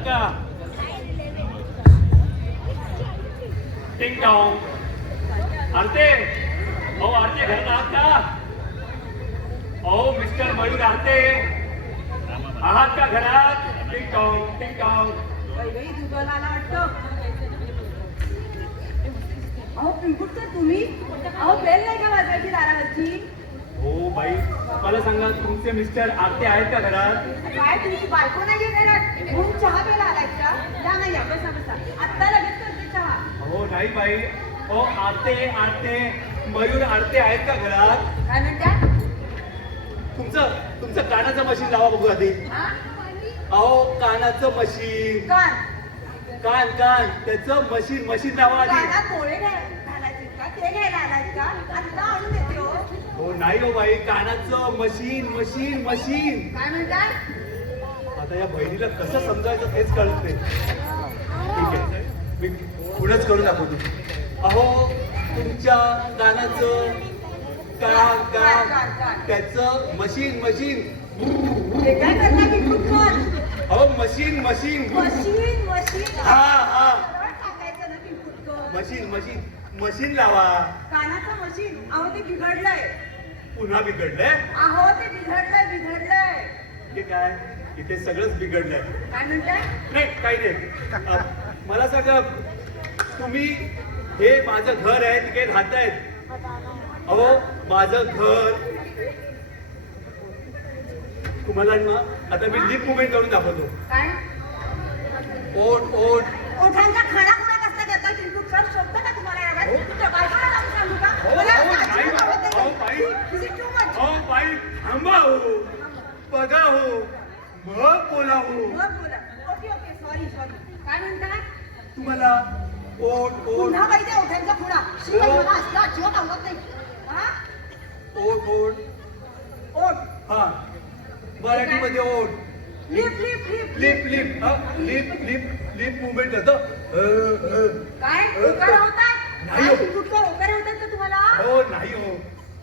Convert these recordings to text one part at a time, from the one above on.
नका. टिंग टॉंग. आरते, अहो आरते घरात आहात का? अहो मिस्टर मयूर आरते आहात का घरात? टिंग टॉंग टिंग टॉंग. अहो पिंकुटकर तुम्ही, अहो बेल नाही का वाजवायची दारावरची? हो बाई, मला सांगा तुमचे मिस्टर आरते आहेत का घरात? काय तुमची बायको नाहीये घरात म्हणून चहा प्यायला आलायत का? या नाही या, बसा बसा, आत्ता लगेच करते चहा. हो नाही बाई. हो आरते आरते मयूर आरते आहेत का घरात? काय म्हणत्या? तुमचं कानाचं मशीन लावा बघू आधी. हा? अहो कानाचं मशीन. कान कान कान त्याचं मशीन लावा आधी. कानात मोळे घालायचे का? ते घ्यायला आलायत का? आत्ता आणून देते हो. हो नाही हो बाई, कानाचं मशीन. काय म्हणताय? आता या बहिणीला कसं समजायचं तेच कळत नाही. ठीक आहे, मी पुढेच करून दाखवतो. अहो तुमच्या कानाचं कान त्याचं मशीन. हे काय करता पिंकुटकर? अहो मशीन. मशीन हा. सरळ टाकायचं ना पिंकुटकर. मशीन लावा. कानाचं मशीन. अहो ते बिघडलंय. पुन्हा बिघडलंय? अहो ते बिघडलंय. हे काय, इथे सगळंच बिघडलंय. काय म्हणताय? नाही काही नाही. मला सांगा, तुम्ही हे माझं घर आहे तिथे राहतायत. अहो माझं घर तुम्हाला ना आता मी लिप मुवमेंट करून दाखवतो. काय? ओठ ओठांचा खाडा खुणा कसला देतोय पिंकुटकर? शोभतं का तुम्हाला या घरात? तुमच्या बायकोला जाऊन सांगू का? मला नाही अजिबात आवडत अहो नाही. बाई, Is it too much? अहो बाई थांबा हो, बघा हो, मग बोला हो. मग बोला. Okay sorry. काय म्हणताय? तुम्हाला ओठ पुन्हा बाई त्या ओठांचा खुणा. शिवाय मला असला अजिबात आवडत नाही. हा? ओठ. हा मराठीमध्ये ओठ. लिप. लिप मुवमेंट करतो. काय? ओकार होताय? नाही हो. पिंकुटकर ओकार होताय का तुम्हाला? हो नाही हो,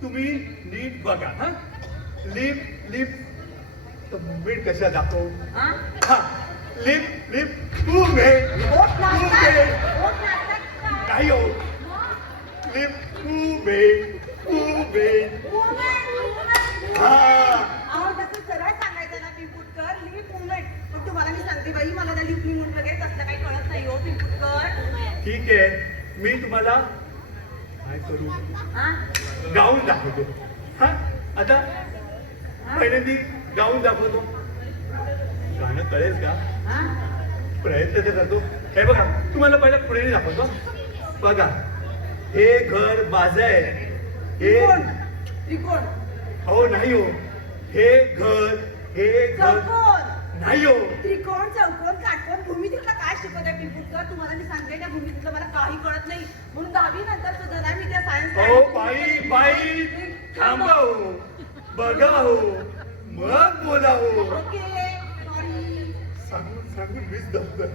तुम्ही नीट बघा. हा लिप मुवमेंट कशा दाखव. हा? हा लिप मुवमेंट. ओठ नाचताय? ओठ नाचताय का? नाही हो, लिप मुवमेंट. हा अहो तसं सरळ सांगायचं ना पिंकुटकर, लिप मुवमेंट. पण तुम्हाला मी सांगते बाई, मला ना लिप मुवमेंट वगैरे तसलं काही कळत नाही हो पिंकुटकर. ठीक आहे, मी तुम्हाला काय करू हा? गाऊन दाखवतो. हा आता पहिल्यांदी गाऊन दाखवतो. गाणं कळेल का? हा? प्रयत्न ते करतो. हे बघा, तुम्हाला पहिलं पुढे दाखवतो. बघा, हे घर माझं आहे. हे त्रिकोण. हो नाही हो, हे घर चौकोन. नाही हो. त्रिकोण, चौकोन, काटकोन, भूमितीतलं काय शिकवत आहे पिंकुटकर? तुम्हाला मी सांगते त्या भूमितीतलं मला काही कळत नाही. म्हणून 10वी नंतर सुद्धा नाही मी त्या सायन्स. हो बाई थांबा हो, बघा हो, मग बोला हो. Okay sorry. सांगून मीच दमतोय.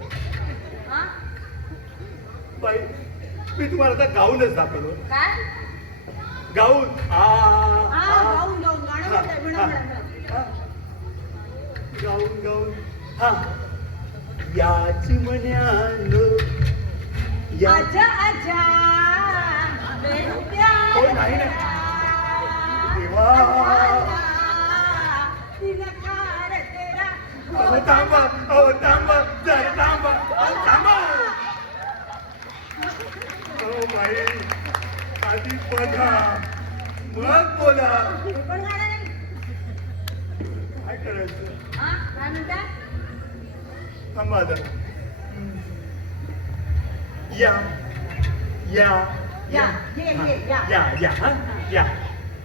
हा? बाई मी तुम्हाला आता गाऊनच दाखवलो. काय? गाऊन. गाऊन गाणं म्हणताय, म्हणा. गाऊन. हा याची म्हण्यानो आजा मेरे प्यार. हो नाही देवा. तिलकार तेरा. अहो थांबा जरा थांबा. हो बाई आधी बघा मग बोला. हे पण गाणं नाही. काय करायचं? काय म्हणताय? थांबा आता. या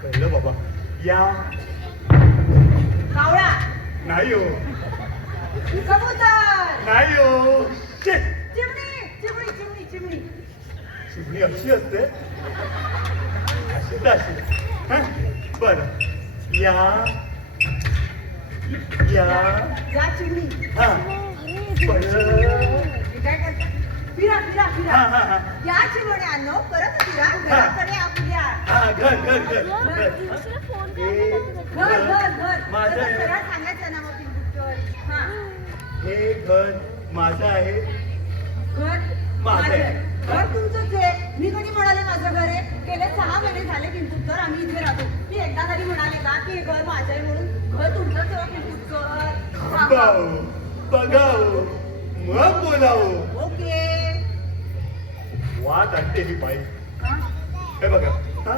कळलं बाबा. या कावळा. नाही हो. कबूतर. नाही हो. चिमणी. चिमणी अशी असते. अशी. बर या चिमणी. हा काय करतात? फिरा. हा. या चिमण्यानो परत फिरा. घराकडे आपल्या. हा घर घर. माझं सरळ सांगायचं ना मग पिंकुटकर. हा. हे घर माझं आहे. घर माझं आहे. घर तुमचंच आहे. मी कधी म्हणाले माझं घर आहे? गेले 6 महिने झाले पिंपुटकर आम्ही इथे राहतो. मी एकदा तरी म्हणाले का की हे घर माझं आहे म्हणून? घर तुमचंच आहे हो पिंपुटकर. थांबावं, बघावं, मग बोलावं. ओके. वाट आणते ही बाई. हा? हे बघा, हा?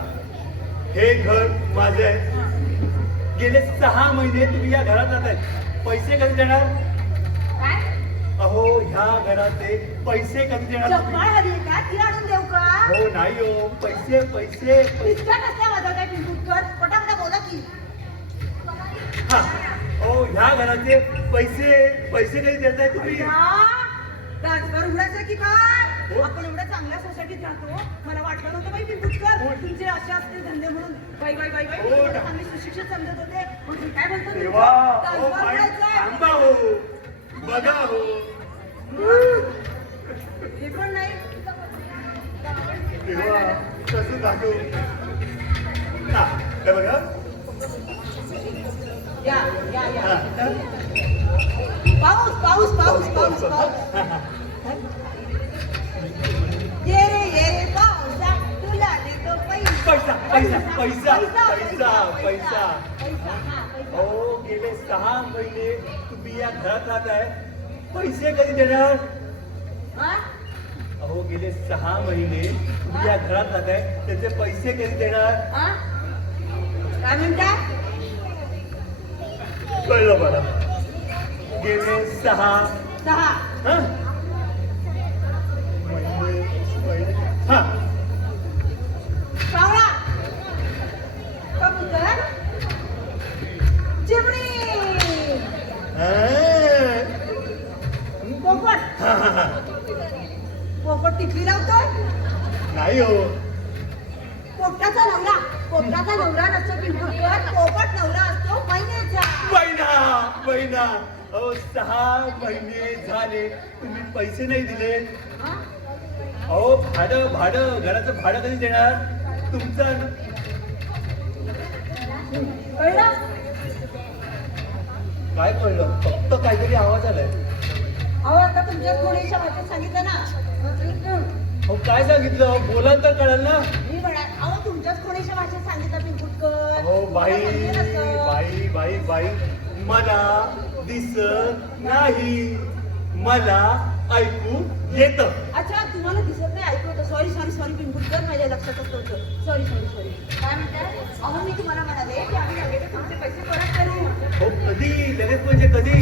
हे घर माझं आहे. गेले 6 महिने तुम्ही या घरात राहताय. पैसे कधी देणार? काय? अहो, ह्या घराचे पैसे कधी देणार तुम्ही? चप्पल हवी आहे का? ती आणून देऊ का? हो नाही हो, पैसे पैसे इतक्या कसल्या माझं काय पिंपुटकर? पटापटा बोला की. हा. हो, ह्या घराचे पैसे पैसे कधी देताय तुम्ही? ट्रान्सफर उघडायचं की काय? हो. आपण एवढ्या चांगल्या सोसायटीत राहतो. मला वाटलं नव्हतं बाई पिंपुटकर हो. तुमचे असे असते धंदे म्हणून. बाई बाई बाई बाई हो मी ना. चांगली सुशिक्षित समजत होते. पण तुम्ही काय म्हणता तुम्ही? देवा, हो ट्रान्सफर बाई, उघडायचंय. थांबा हो, बघा हो. हे पण नाही. देवा, कसं दाखवू? हा, हे बघा. या या या हा. पाऊस पाऊस पाऊस पाऊस पाऊस ये रे पाऊसा तुला देतो पैसा, पैसा, पैसा, पैसा, पैसा. हा, पैसा. हो, गेले 6 महिने तुम्ही या घरात राहताय. पैसे कधी देणार? हा? अहो, गेले 6 महिने तुम्ही या घरात राहताय, त्याचे पैसे कधी देणार? हा? काय म्हणता? कळलं मला. गेले 6 सहा हा? महिने. हा. पावळा कबूतर चिमणी हा. पोपट हा, हा, हा. पोपट टिकली लावतोय. नाही हो. पोपटाचा नवरा नसतो पिंपुटकर. पोपट नवरा असतो महिन्याचा. महिना. अहो, 6 महिने झाले तुम्ही पैसे नाही दिले. हा? अहो, भाडं घराचं भाडं कधी देणार? तुमचं कळलं? काय कळलं? फक्त काहीतरी आवाज आलाय. अहो आता तुमच्या थोडीशा भाषेत सांगितलं ना. अहो, काय सांगितलं? बोलाल तर कळलं ना. मी म्हणा अहो तुमच्याच थोडीशा भाषेत सांगितलं पिंपुटकर. अहो, बाई तुला समजेल असं. बाई बाई बाई मला दिसत नाही, मला ऐकू येत. अच्छा तुम्हाला दिसत नाही ऐकू होतं. सॉरी सॉरी सॉरी पिंपुटकर माझ्या लक्षातच नव्हतं. Sorry sorry sorry. काय म्हणताय? अहो मी तुम्हाला म्हणाले की आम्ही लगेच तुमचे पैसे परत करू. हो, कधी लगेच म्हणजे कधी?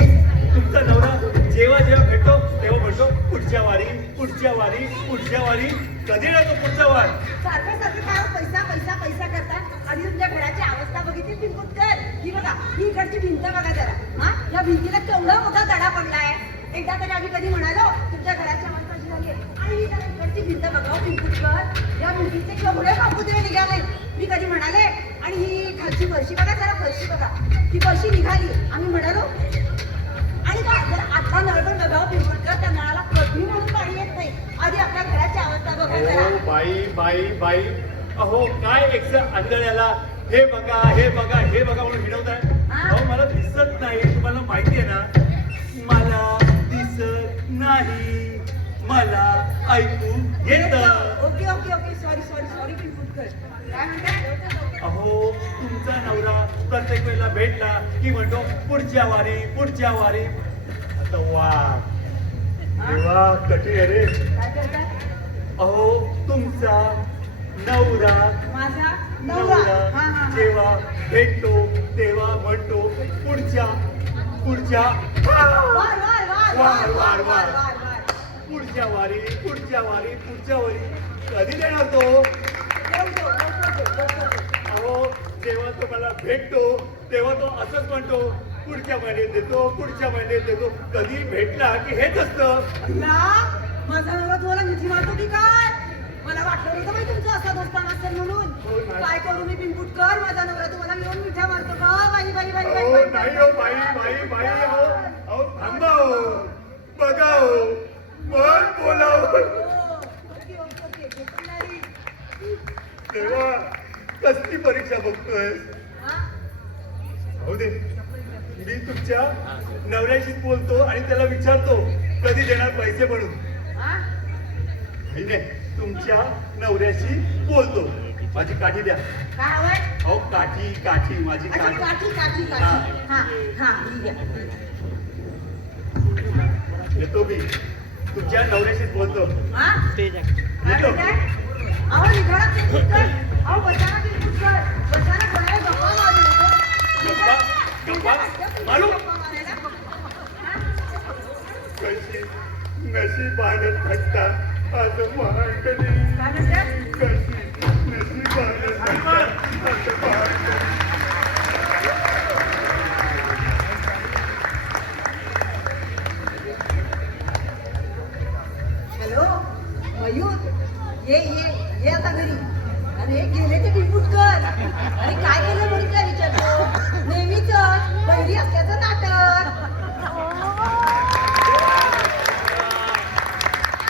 तुमचा नवरा जेव्हा भेटतो तेव्हा म्हणतो पुढच्या वारी पुढच्या वारी पुढच्या वारी. कधी ना तो पुढचा वार. सारखं सारखं काय हो, पैसा पैसा पैसा करतात. आणि तुमच्या घराची अवस्था बघितली पिंपुटकर? ही बघा ही इकडची भिंत बघा जरा. हा या भिंतीला केवढा मोठा तडा पडलाय. एकदा तरी आम्ही कधी म्हणालो तुमच्या घराच्या माणसाची झाली आणि ही जरा इकडची भिंत बघा हो पिंपुटकर. या भिंतीचे केवढे कापुत्रे निघाले. मी कधी म्हणाले. आणि ही खालची फरशी बघा जरा फरशी बघा. ती फरशी निघाली आम्ही म्हणालो. आणि काय जर आता नळ पण बघा पिंपुटकर त्या नळाला कधी म्हणून पाणी येत नाही. आधी आपल्या घराची अवस्था बघा जरा. हो, बाई बाई बाई. अहो, काय एक आंधळ्याला हे बघा हे बघा हे बघा म्हणून हिडवताय. अहो, मला दिसत नाही. तुम्हाला माहिती आहे ना, मला दिसत नाही, मला ऐकू येत. Okay okay okay sorry sorry sorry Pimputkar. काय म्हणताय? अहो, तुमचा नवरा प्रत्येक वेळेला भेटला की म्हणतो पुढच्या वारी. आता वाह, देवा, कठी आहे रे. काय करताय? अहो, तुमचा नवरा माझा नवरा. हा हा हा. जेव्हा भेटतो तेव्हा म्हणतो पुढच्या वार वार वार वार, वार, वार. वार. पुढच्या वारी. कधी देणार तो? अहो, जेव्हा तो मला भेटतो तेव्हा तो असंच म्हणतो पुढच्या महिन्यात देतो. कधी भेटला की हेच असतं. माझा नवरा तुम्हाला मिठी मारतो की काय? मला वाटलं नव्हतं बाई तुमचं असा दोस्ताना असेल म्हणून. हो, नाही. काय करू मी पिंपुटकर? माझा नवरा तुम्हाला मिळून मिठ्या मारतो का? बाई बाई बाई बाई अहो, बाई नाही हो, बाई. अहो, थांबा हो, बघा हो, मग बोलावं. ओके ओके ओके घेतली. तेव्हा कसली परीक्षा बघतोय? हा? हो दे. मी तुमच्या नवऱ्याशी बोलतो आणि त्याला विचारतो कधी देणार पैसे म्हणून हा? नाही नाही, तुमच्या नवऱ्याशी बोलतो. माझी काठी द्या. काय हवंय? अहो काठी काठी माझी अच्छा, काठी. काठी काठी हा. काठी हा हा ही घ्या. येतो मी तुमच्या नवऱ्याशीच बोलतो. हा? काय येतो. म्हणताय? अहो निघाला ते पुष्कळ. अहो बसाना ते पुष्कळ. बसाना कोणाला गप्पा मारू नको. गप्पा गप्पा मारू. गप्पा मारायला. हा? कशी नशीबानं घडतात असं मांडली. काय म्हणताय? कशी नशीबानं घडतात असं मांडली. हॅलो मयूर ये आता घरी. अरे गेले ते टिपूटकर. अरे काय केलं म्हणून काय विचारतो? नेहमीच बहिरी असल्याचं नाटक.